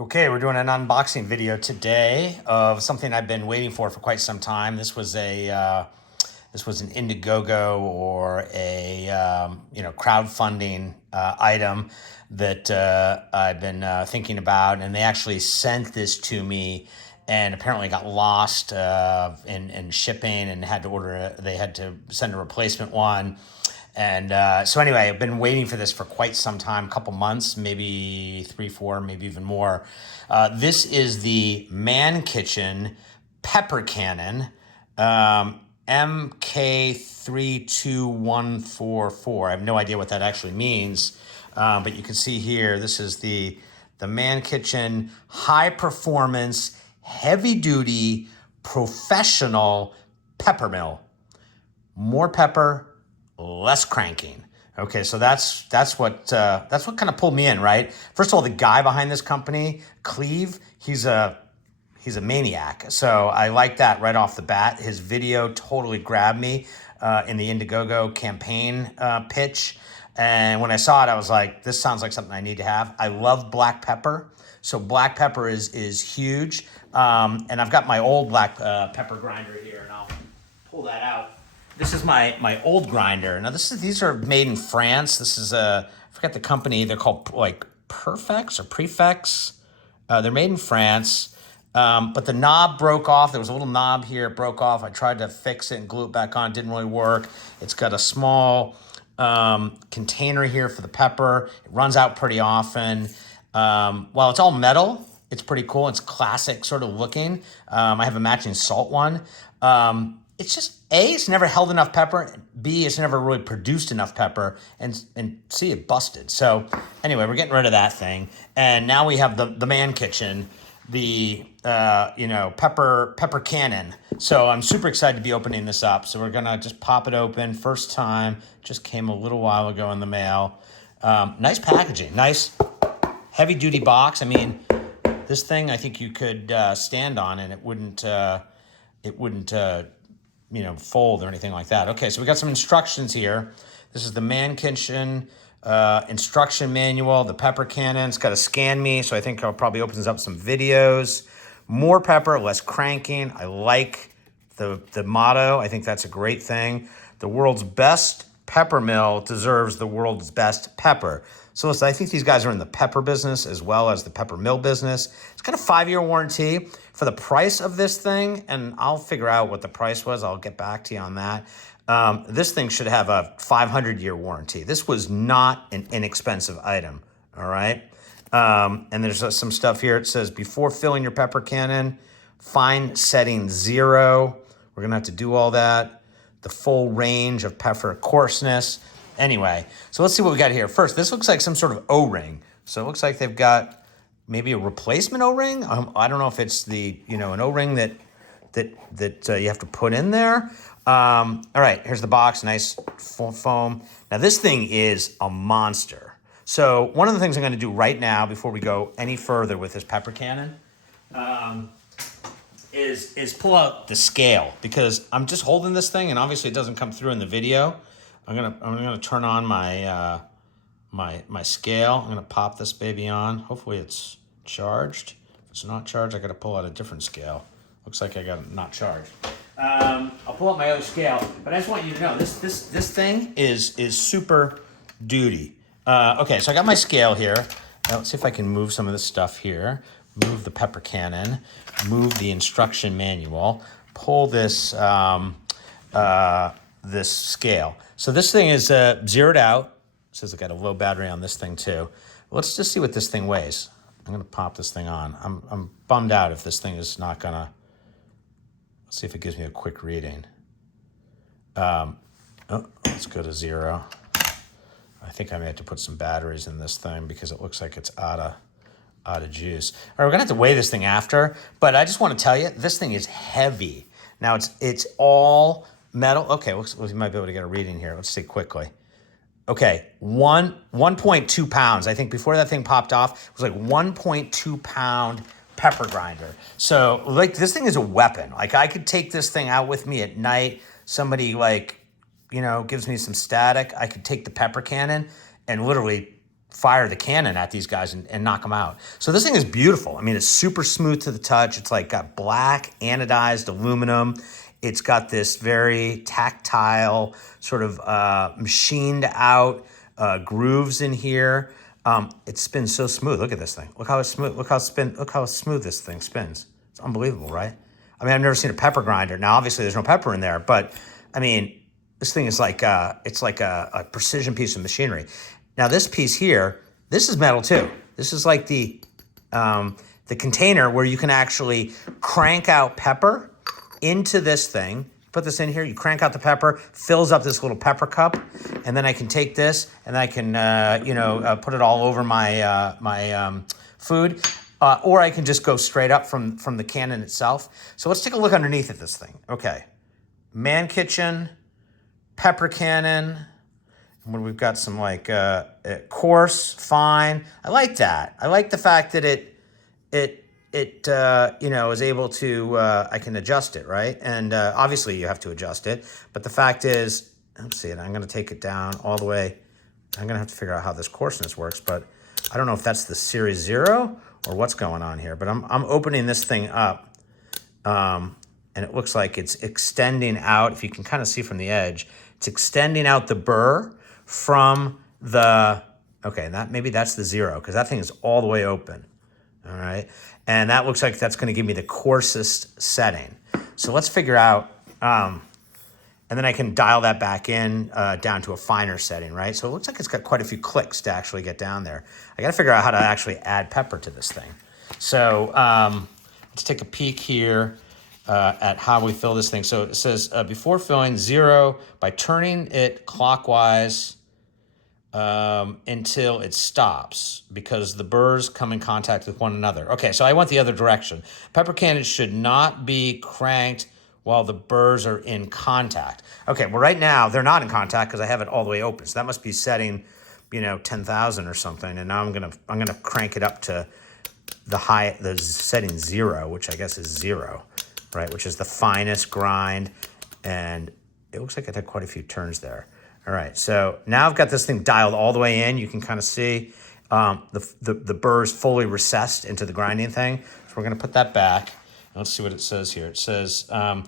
Okay, we're doing an unboxing video today of something I've been waiting for quite some time. This was an Indiegogo or a crowdfunding item that I've been thinking about, and they actually sent this to me, and apparently got lost in shipping, and they had to send a replacement one. And so anyway, I've been waiting for this for quite some time, a couple months, maybe 3, 4, maybe even more. This is the Mannkitchen Pepper Cannon, MK32144. I have no idea what that actually means, but you can see here, this is the Mannkitchen High Performance Heavy Duty Professional Pepper Mill. More pepper, less cranking. Okay, so that's what kind of pulled me in, right? First of all, the guy behind this company, Cleve, he's a maniac. So I like that right off the bat. His video totally grabbed me in the Indiegogo campaign pitch. And when I saw it, I was like, this sounds like something I need to have. I love black pepper. So black pepper is huge. And I've got my old black pepper grinder here, and I'll pull that out. This is my old grinder. Now these are made in France. This is I forget the company. They're called like Perfex or Prefex. They're made in France. But the knob broke off. There was a little knob here. It broke off. I tried to fix it and glue it back on. It didn't really work. It's got a small container here for the pepper. It runs out pretty often. While it's all metal, it's pretty cool. It's classic sort of looking. I have a matching salt one. It's just, A, it's never held enough pepper. B, it's never really produced enough pepper. And C, it busted. So anyway, we're getting rid of that thing. And now we have the Mannkitchen, the pepper cannon. So I'm super excited to be opening this up. So we're gonna just pop it open. First time, just came a little while ago in the mail. Nice packaging, nice heavy duty box. I mean, this thing I think you could stand on and it wouldn't fold or anything like that. Okay, so we got some instructions here. This is the Mannkitchen instruction manual, the pepper cannon. It's got a scan me, so I think it probably opens up some videos. More pepper, less cranking. I like the motto. I think that's a great thing. The world's best pepper mill deserves the world's best pepper. So listen, I think these guys are in the pepper business as well as the pepper mill business. It's got a 5-year warranty for the price of this thing, and I'll figure out what the price was. I'll get back to you on that. This thing should have a 500-year warranty. This was not an inexpensive item, all right? And there's some stuff here. It says, before filling your pepper cannon, fine setting 0. We're gonna have to do all that. The full range of pepper coarseness. Anyway, so let's see what we got here. First, this looks like some sort of O-ring. So it looks like they've got maybe a replacement O-ring. I don't know if it's an O-ring that you have to put in there. All right, here's the box, nice foam. Now this thing is a monster. So one of the things I'm gonna do right now before we go any further with this pepper cannon is pull out the scale, because I'm just holding this thing and obviously it doesn't come through in the video. I'm gonna turn on my my scale. I'm gonna pop this baby on. Hopefully it's charged. If it's not charged, I gotta pull out a different scale. Looks like I got it not charged. I'll pull out my other scale, but I just want you to know this thing is super duty. Okay, so I got my scale here. Now, let's see if I can move some of this stuff here. Move the pepper cannon. Move the instruction manual. Pull this this scale. So this thing is zeroed out. It says I got a low battery on this thing too. Let's just see what this thing weighs. I'm gonna pop this thing on. I'm bummed out if this thing is not gonna. Let's see if it gives me a quick reading. Let's go to 0. I think I may have to put some batteries in this thing because it looks like it's out of juice. All right, we're gonna have to weigh this thing after, but I just want to tell you, this thing is heavy. Now it's all metal. Okay, we might be able to get a reading here. Let's see quickly. Okay, 1.2 pounds. I think before that thing popped off, it was like 1.2 pound pepper grinder. So like this thing is a weapon. Like I could take this thing out with me at night. Somebody gives me some static. I could take the pepper cannon and literally fire the cannon at these guys and knock them out. So this thing is beautiful. I mean, it's super smooth to the touch. It's like got black anodized aluminum. It's got this very tactile sort of machined out grooves in here. It spins so smooth. Look at this thing. Look how it's smooth. Look how smooth this thing spins. It's unbelievable, right? I mean, I've never seen a pepper grinder. Now, obviously, there's no pepper in there, but I mean, this thing is like it's like a precision piece of machinery. Now, this piece here, this is metal too. This is like the container where you can actually crank out pepper into this thing. Put this in here, you crank out the pepper, fills up this little pepper cup, and then I can take this and I can, put it all over my food, or I can just go straight up from the cannon itself. So let's take a look underneath at this thing. Okay, Mannkitchen Pepper Cannon. When we've got some like coarse, fine. I like that. I like the fact that it is able to, I can adjust it, right? And obviously you have to adjust it, but the fact is, let's see, I'm gonna take it down all the way. I'm gonna have to figure out how this coarseness works, but I don't know if that's the Series 0 or what's going on here, but I'm opening this thing up, and it looks like it's extending out. If you can kind of see from the edge, it's extending out the burr from the, okay, maybe that's the 0, because that thing is all the way open. All right, and that looks like that's going to give me the coarsest setting. So let's figure out, and then I can dial that back in down to a finer setting, right? So it looks like it's got quite a few clicks to actually get down there. I got to figure out how to actually add pepper to this thing. So let's take a peek here at how we fill this thing. So it says before filling 0 by turning it clockwise until it stops, because the burrs come in contact with one another. Okay, so I went the other direction. Pepper cannons should not be cranked while the burrs are in contact. Okay, well right now they're not in contact because I have it all the way open. So that must be setting, 10,000 or something. And now I'm gonna crank it up to the setting 0, which I guess is 0, right? Which is the finest grind, and it looks like it had quite a few turns there. All right, so now I've got this thing dialed all the way in. You can kind of see the burrs fully recessed into the grinding thing. So we're gonna put that back. Let's see what it says here. It says, all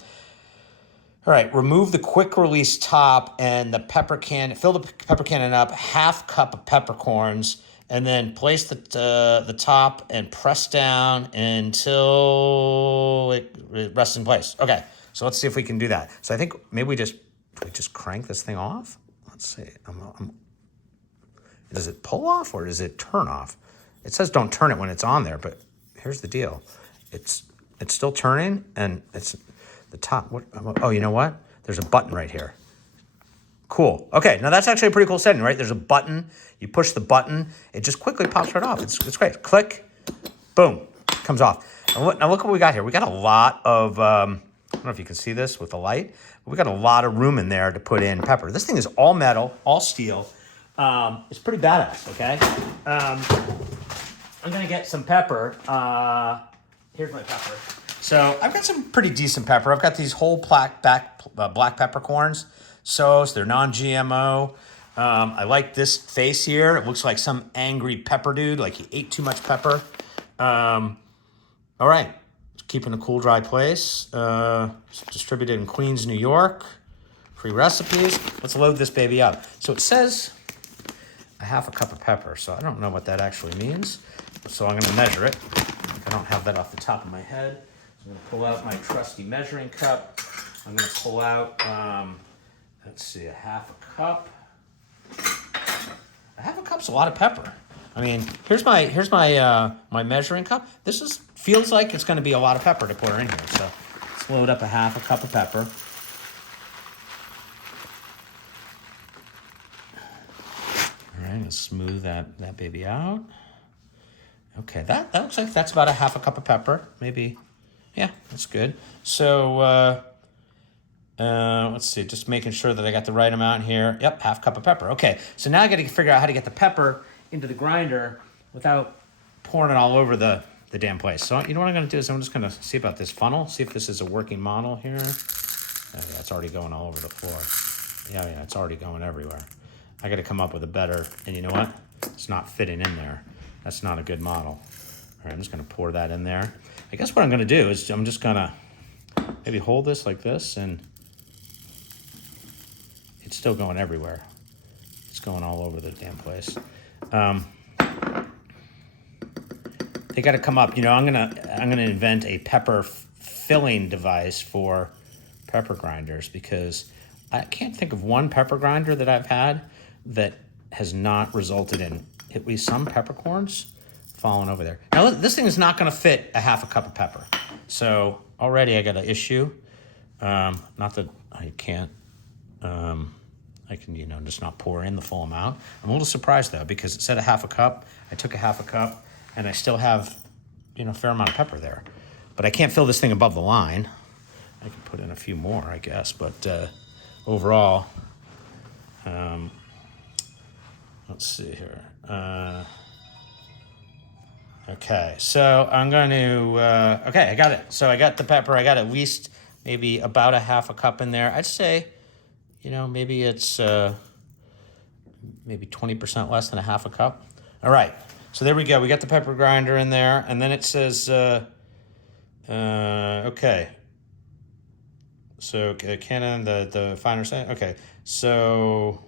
right, remove the quick release top and the pepper can, fill the pepper cannon up, 1/2 cup of peppercorns, and then place the top and press down until it rests in place. Okay, so let's see if we can do that. So I think maybe we just crank this thing off. Let's see. Does it pull off or does it turn off? It says don't turn it when it's on there, but here's the deal. It's still turning, and it's the top. Oh, you know what? There's a button right here. Cool. Okay, now that's actually a pretty cool setting, right? There's a button. You push the button, it just quickly pops right off. It's great. Click, boom, comes off. Now look what we got here. We got a lot of, I don't know if you can see this with the light, but we got a lot of room in there to put in pepper. This thing is all metal, all steel. It's pretty badass, okay? I'm gonna get some pepper. Here's my pepper. So I've got some pretty decent pepper. I've got these whole black peppercorns. So they're non-GMO. I like this face here. It looks like some angry pepper dude, like he ate too much pepper. All right, keep in a cool, dry place. Distributed in Queens, New York. Free recipes. Let's load this baby up. So it says 1/2 cup of pepper. So I don't know what that actually means. So I'm gonna measure it. I don't have that off the top of my head. So I'm gonna pull out my trusty measuring cup. I'm gonna pull out, let's see, 1/2 cup. 1/2 cup's a lot of pepper. I mean, here's my my measuring cup. This feels like it's going to be a lot of pepper to pour in here. So let's load up 1/2 cup of pepper. All right, let's smooth that baby out. Okay, that looks like that's about 1/2 cup of pepper. Maybe, yeah, that's good. So let's see, just making sure that I got the right amount here. Yep, 1/2 cup of pepper. Okay, so now I got to figure out how to get the pepper into the grinder without pouring it all over the damn place. So you know what I'm going to do is I'm just going to see about this funnel, see if this is a working model here. Oh, yeah, it's already going all over the floor. Yeah, it's already going everywhere. I got to come up with a better, and you know what? It's not fitting in there. That's not a good model. All right, I'm just gonna pour that in there. I guess what I'm gonna do is I'm just gonna maybe hold this like this, and it's still going everywhere. It's going all over the damn place. They got to come up. You know, I'm gonna invent a pepper filling device for pepper grinders, because I can't think of one pepper grinder that I've had that has not resulted in at least some peppercorns falling over there. Now this thing is not going to fit a half a cup of pepper, so already I got an issue. Not that I can't. I can, you know, just not pour in the full amount. I'm a little surprised though, because it said a half a cup. I took a half a cup, and I still have, you know, a fair amount of pepper there. But I can't fill this thing above the line. I can put in a few more, I guess. But overall, let's see here. Okay, so I'm going to, okay, I got it. So I got the pepper. I got at least maybe about a half a cup in there. I'd say, you know, maybe it's maybe 20% less than a half a cup. All right, so there we go. We got the pepper grinder in there, and then it says, okay. So Cannon, the finer side. Okay, so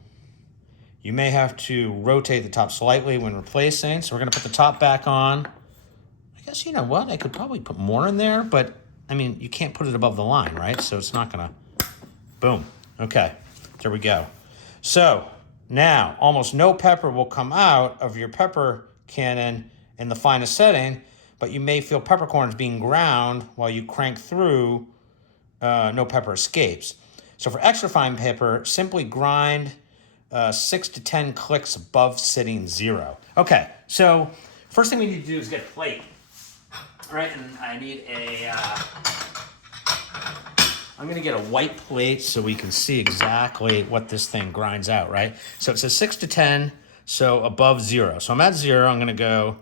you may have to rotate the top slightly when replacing. So we're gonna put the top back on. I guess, you know what? I could probably put more in there, but I mean, you can't put it above the line, right? So it's not gonna, boom. Okay, there we go. So now almost no pepper will come out of your pepper cannon in the finest setting, but you may feel peppercorns being ground while you crank through. No pepper escapes. So for extra fine pepper, simply grind 6 to 10 clicks above sitting 0. Okay, so first thing we need to do is get a plate. All right, and I need I'm gonna get a white plate so we can see exactly what this thing grinds out, right? So it says 6 to 10, so above 0. So I'm at 0, I'm gonna go,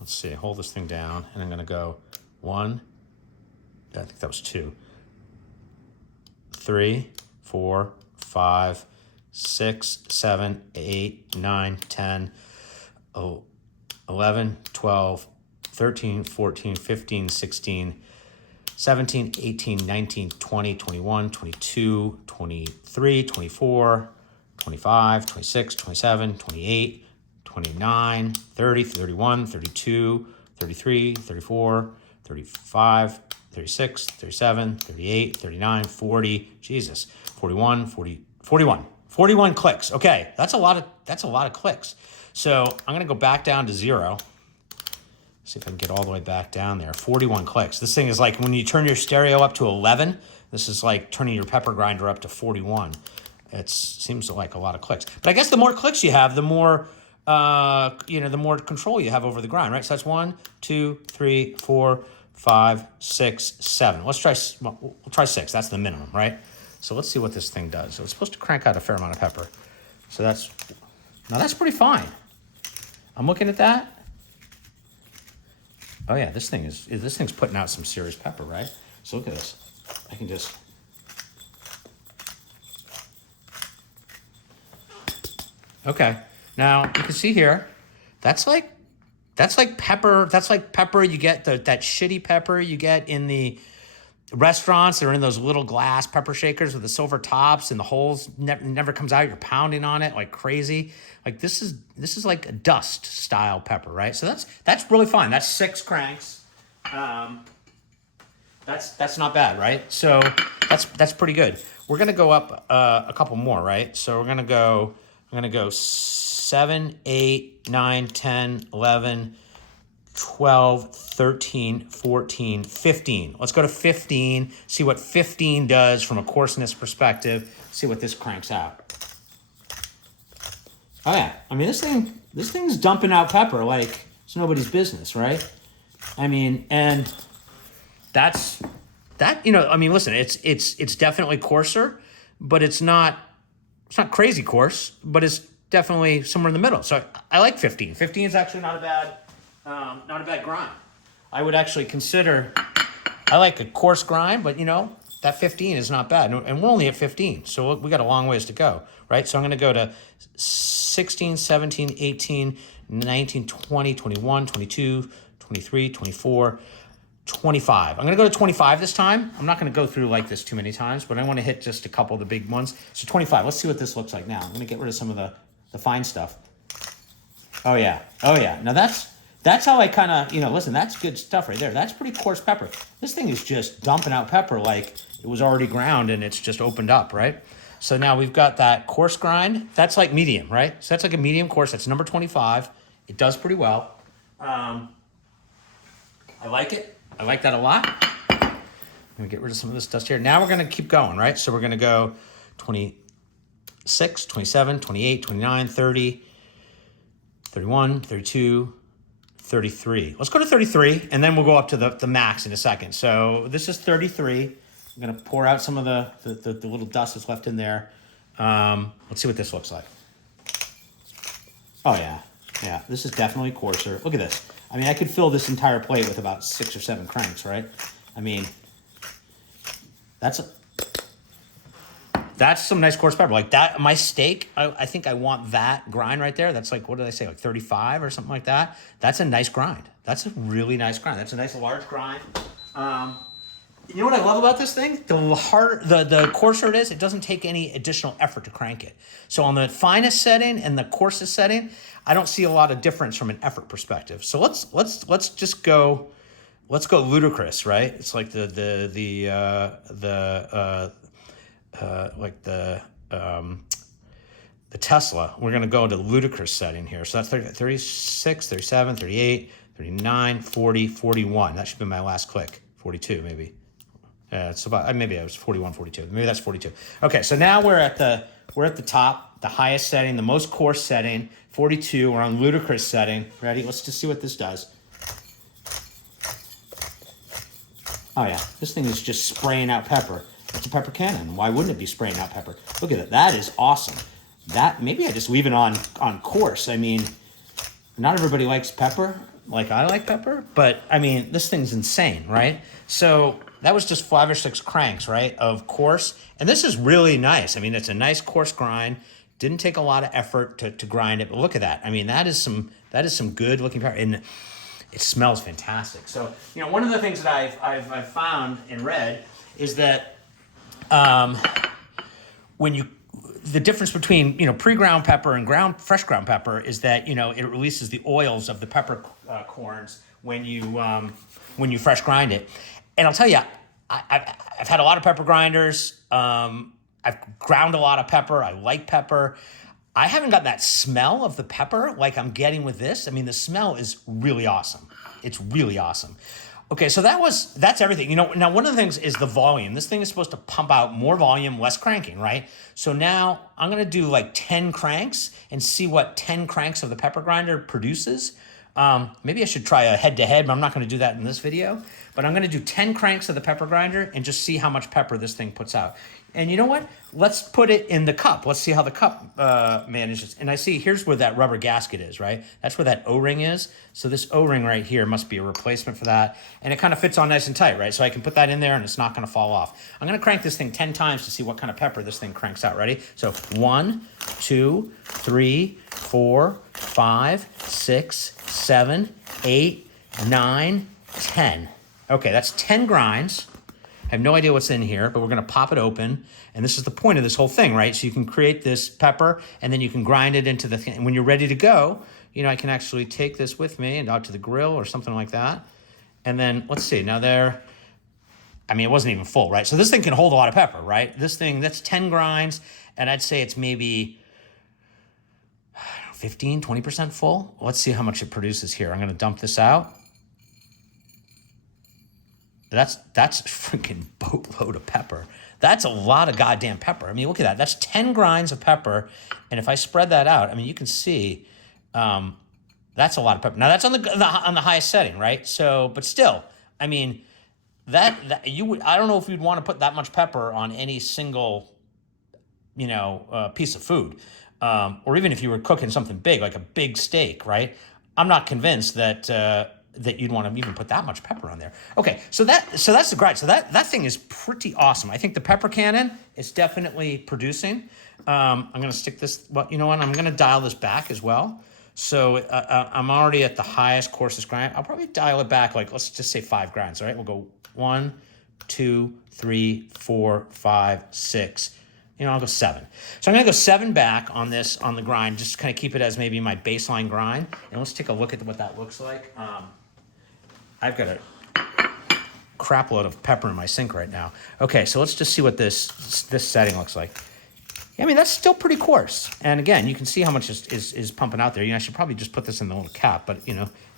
let's see, hold this thing down, and I'm gonna go 1, I think that was 2, 3, 4, 5, 6, 7, 8, 9, 10, 11, 12, 13, 14, 15, 16, 17, 18, 19, 20, 21, 22, 23, 24, 25, 26, 27, 28, 29, 30, 31, 32, 33, 34, 35, 36, 37, 38, 39, 40, Jesus, 41, 40, 41. 41 clicks. Okay, that's a lot of clicks. So I'm gonna go back down to 0. See if I can get all the way back down there. 41 clicks. This thing is like when you turn your stereo up to 11, this is like turning your pepper grinder up to 41. It seems like a lot of clicks. But I guess the more clicks you have, the more the more control you have over the grind, right? So that's 1, 2, 3, 4, 5, 6, 7. Let's try, we'll try 6. That's the minimum, right? So let's see what this thing does. So it's supposed to crank out a fair amount of pepper. So that's pretty fine. I'm looking at that. Oh yeah, this thing's putting out some serious pepper, right? So look at this. I can just, okay. Now you can see here, that's like pepper. That's like pepper you get, that shitty pepper you get in the restaurants. They're in those little glass pepper shakers with the silver tops, and the holes never comes out. You're pounding on it like crazy. Like this is like a dust style pepper, right? So that's really fine. That's 6 cranks. That's not bad, right? So that's pretty good. We're gonna go up a couple more, right? So I'm gonna go 7, 8, 9, 10, 11, 12, 13, 14, 15. Let's go to 15, see what 15 does from a coarseness perspective, see what this cranks out. Oh yeah, I mean, this thing's dumping out pepper like it's nobody's business, right? I mean, and that's, I mean, listen, it's definitely coarser, but it's not crazy coarse, but it's definitely somewhere in the middle. So I like 15. 15 is actually not a bad grind. I would actually consider, I like a coarse grind, but that 15 is not bad. And we're only at 15, so we got a long ways to go, right? So I'm gonna go to 16, 17, 18, 19, 20, 21, 22, 23, 24, 25. I'm gonna go to 25 this time. I'm not gonna go through like this too many times, but I wanna hit just a couple of the big ones. So 25, let's see what this looks like now. I'm gonna get rid of some of the fine stuff. Oh yeah, oh yeah. Now that's how I kind of, listen, that's good stuff right there. That's pretty coarse pepper. This thing is just dumping out pepper like it was already ground and it's just opened up, right? So now we've got that coarse grind. That's like medium, right? So that's like a medium coarse. That's number 25. It does pretty well. I like it. I like that a lot. I'm gonna get rid of some of this dust here. Now we're gonna keep going, right? So we're gonna go 26, 27, 28, 29, 30, 31, 32, 33. Let's go to 33, and then we'll go up to the max in a second. So this is 33. I'm gonna pour out some of the little dust that's left in there. Let's see what this looks like. Oh yeah, this is definitely coarser. Look at this. I mean, I could fill this entire plate with about 6 or 7 cranks, right? I mean, that's some nice coarse pepper. Like that, my steak, I think I want that grind right there. That's like, what did I say? Like 35 or something like that. That's a nice grind. That's a really nice grind. That's a nice large grind. You know what I love about this thing? The coarser it is, it doesn't take any additional effort to crank it. So on the finest setting and the coarsest setting, I don't see a lot of difference from an effort perspective. So let's just go, let's go ludicrous, right? It's like the Tesla. We're going to go into ludicrous setting here. So that's 36, 37, 38, 39, 40, 41. That should be my last click. 42 maybe. It's about, maybe I was 41, 42. Maybe that's 42. Okay, so now we're at the top, the highest setting, the most coarse setting, 42. We're on ludicrous setting. Ready? Let's just see what this does. Oh yeah, this thing is just spraying out pepper. It's a pepper cannon. Why wouldn't it be spraying out pepper? Look at it. That is awesome. That, maybe I just leave it on coarse. I mean, not everybody likes pepper like I like pepper, but I mean, this thing's insane, right? So that was just 5 or 6 cranks, right, of coarse. And this is really nice. I mean, it's a nice coarse grind. Didn't take a lot of effort to grind it, but look at that. I mean, that is some good looking pepper, and it smells fantastic. So, one of the things that I've found and read is that the difference between pre-ground pepper and fresh ground pepper is that it releases the oils of the pepper corns when you fresh grind it. And I'll tell you, I've had a lot of pepper grinders. I've ground a lot of pepper. I like pepper. I haven't got that smell of the pepper like I'm getting with this. I mean, the smell is really awesome. It's really awesome. Okay, so that's everything. Now one of the things is the volume. This thing is supposed to pump out more volume, less cranking, right? So now I'm gonna do like 10 cranks and see what 10 cranks of the pepper grinder produces. Maybe I should try a head-to-head, but I'm not gonna do that in this video. But I'm gonna do 10 cranks of the pepper grinder and just see how much pepper this thing puts out. And you know what? Let's put it in the cup. Let's see how the cup manages. And I see here's where that rubber gasket is, right? That's where that O-ring is. So this O-ring right here must be a replacement for that. And it kind of fits on nice and tight, right? So I can put that in there and it's not gonna fall off. I'm gonna crank this thing 10 times to see what kind of pepper this thing cranks out. Ready? So 1, 2, 3, 4, 5, 6, 7, 8, 9, 10. Okay, that's 10 grinds. I have no idea what's in here, but we're gonna pop it open. And this is the point of this whole thing, right? So you can create this pepper and then you can grind it into the thing. And when you're ready to go, I can actually take this with me and out to the grill or something like that. And then let's see, now it wasn't even full, right? So this thing can hold a lot of pepper, right? This thing, that's 10 grinds. And I'd say it's maybe 15, 20% full. Let's see how much it produces here. I'm gonna dump this out. That's a freaking boatload of pepper. That's a lot of goddamn pepper. I mean, look at that. That's 10 grinds of pepper. And if I spread that out, I mean, you can see that's a lot of pepper. Now that's on the highest setting, right? So, but still, I mean, I don't know if you'd want to put that much pepper on any single, piece of food. Or even if you were cooking something big, like a big steak, right? I'm not convinced that that you'd want to even put that much pepper on there. Okay, so that's the grind. So that thing is pretty awesome. I think the pepper cannon is definitely producing. I'm gonna stick this. Well, you know what? I'm gonna dial this back as well. So I'm already at the highest, coarsest grind. I'll probably dial it back, like, let's just say 5 grinds. All right, we'll go 1, 2, 3, 4, 5, 6. I'll go 7. So I'm gonna go 7 back on this, on the grind, just kind of keep it as maybe my baseline grind. And let's take a look at what that looks like. I've got a crap load of pepper in my sink right now. Okay, so let's just see what this setting looks like. I mean, that's still pretty coarse. And again, you can see how much is pumping out there. I should probably just put this in the little cap, but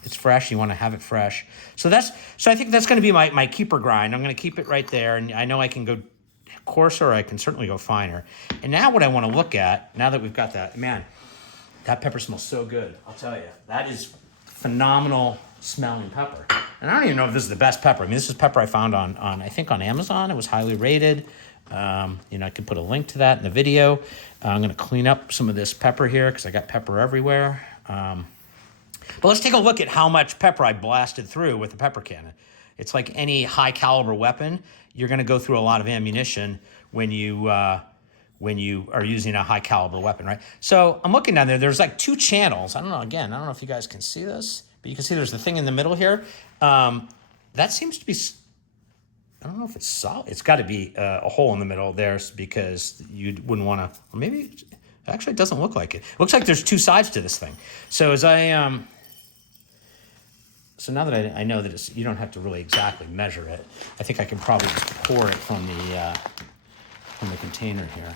it's fresh. You want to have it fresh. So I think that's going to be my keeper grind. I'm going to keep it right there, and I know I can go coarser, or I can certainly go finer. And now what I want to look at, now that we've got that, man, that pepper smells so good. I'll tell you, that is phenomenal smelling pepper. And I don't even know if this is the best pepper. I mean, this is pepper I found on I think on Amazon. It was highly rated. I could put a link to that in the video. I'm going to clean up some of this pepper here because I got pepper everywhere. But let's take a look at how much pepper I blasted through with the pepper cannon. It's like any high caliber weapon. You're going to go through a lot of ammunition when you are using a high caliber weapon, right? So I'm looking down there. There's like 2 channels. I don't know if you guys can see this, but you can see there's the thing in the middle here. That seems to be, I don't know if it's solid. It's got to be a hole in the middle there because you wouldn't want to, or maybe actually it doesn't look like it. It looks like there's 2 sides to this thing. So as so now that I know that you don't have to really exactly measure it, I think I can probably just pour it from the container here.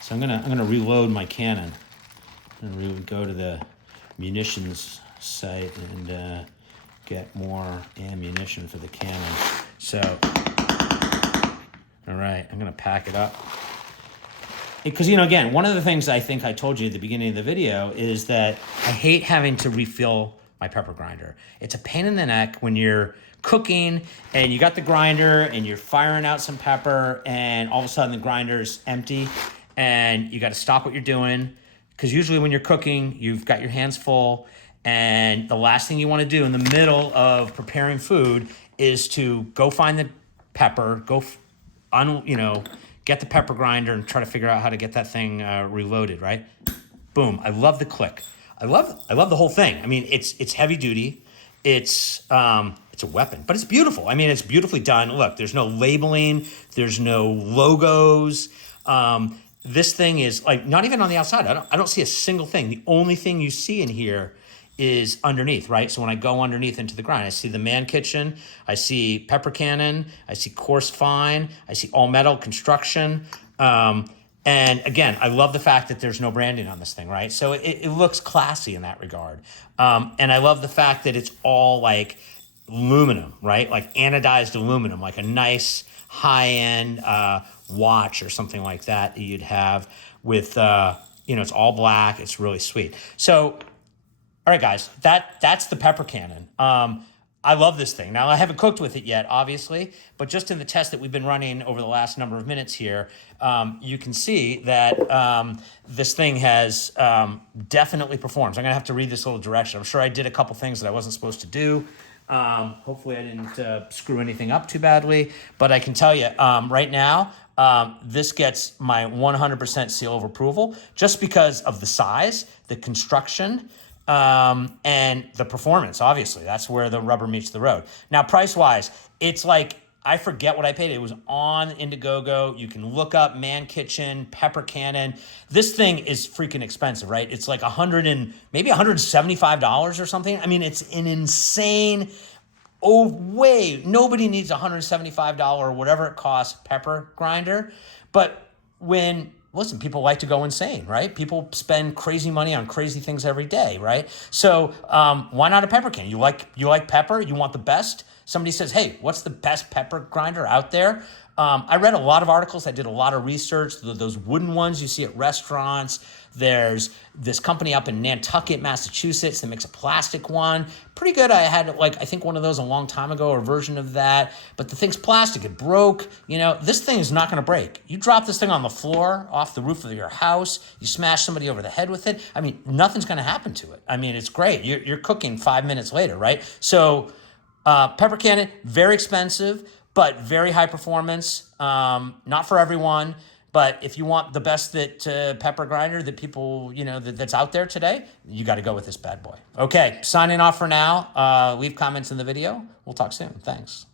So I'm gonna reload my cannon and go to the munitions site and get more ammunition for the cannon. So, all right, I'm gonna pack it up. Because, again, one of the things I think I told you at the beginning of the video is that I hate having to refill my pepper grinder. It's a pain in the neck when you're cooking and you got the grinder and you're firing out some pepper and all of a sudden the grinder's empty and you got to stop what you're doing. Because usually when you're cooking, you've got your hands full, and the last thing you want to do in the middle of preparing food is to go find the pepper, get the pepper grinder and try to figure out how to get that thing reloaded, right? Boom, I love the click. I love the whole thing. I mean, it's heavy duty. It's a weapon, but it's beautiful. I mean, it's beautifully done. Look, there's no labeling. There's no logos. This thing is like not even on the outside. I don't see a single thing. The only thing you see in here is underneath, right? So when I go underneath into the grind, I see the Mannkitchen, I see pepper cannon, I see coarse fine, I see all metal construction. And again, I love the fact that there's no branding on this thing, right? So it looks classy in that regard. And I love the fact that it's all like aluminum, right? Like anodized aluminum, like a nice high-end watch or something like that you'd have with, it's all black. It's really sweet. So, all right, guys, that's the pepper cannon. I love this thing. Now, I haven't cooked with it yet, obviously, but just in the test that we've been running over the last number of minutes here, you can see that this thing has definitely performed. So I'm going to have to read this little direction. I'm sure I did a couple things that I wasn't supposed to do. Hopefully I didn't screw anything up too badly, but I can tell you right now, this gets my 100% seal of approval just because of the size, the construction, and the performance. Obviously, that's where the rubber meets the road. Now, price-wise, it's like, I forget what I paid. It was on Indiegogo. You can look up Mannkitchen Pepper Cannon. This thing is freaking expensive, right? It's like maybe $175 or something. I mean, it's an insane, nobody needs $175 or whatever it costs pepper grinder. But listen, people like to go insane, right? People spend crazy money on crazy things every day, right? So why not a pepper can? You like pepper? You want the best? Somebody says, hey, what's the best pepper grinder out there? I read a lot of articles. I did a lot of research. Those wooden ones you see at restaurants, There's this company up in Nantucket, Massachusetts that makes a plastic one. Pretty good. I had I think one of those a long time ago, or a version of that. But the thing's plastic. It broke. This thing is not going to break. You drop this thing on the floor off the roof of your house. You smash somebody over the head with it. I mean, nothing's going to happen to it. I mean, it's great. You're cooking 5 minutes later, right? So pepper cannon, very expensive, but very high performance. Not for everyone. But if you want the best pepper grinder that people, that's out there today, you got to go with this bad boy. Okay, signing off for now. Leave comments in the video. We'll talk soon. Thanks.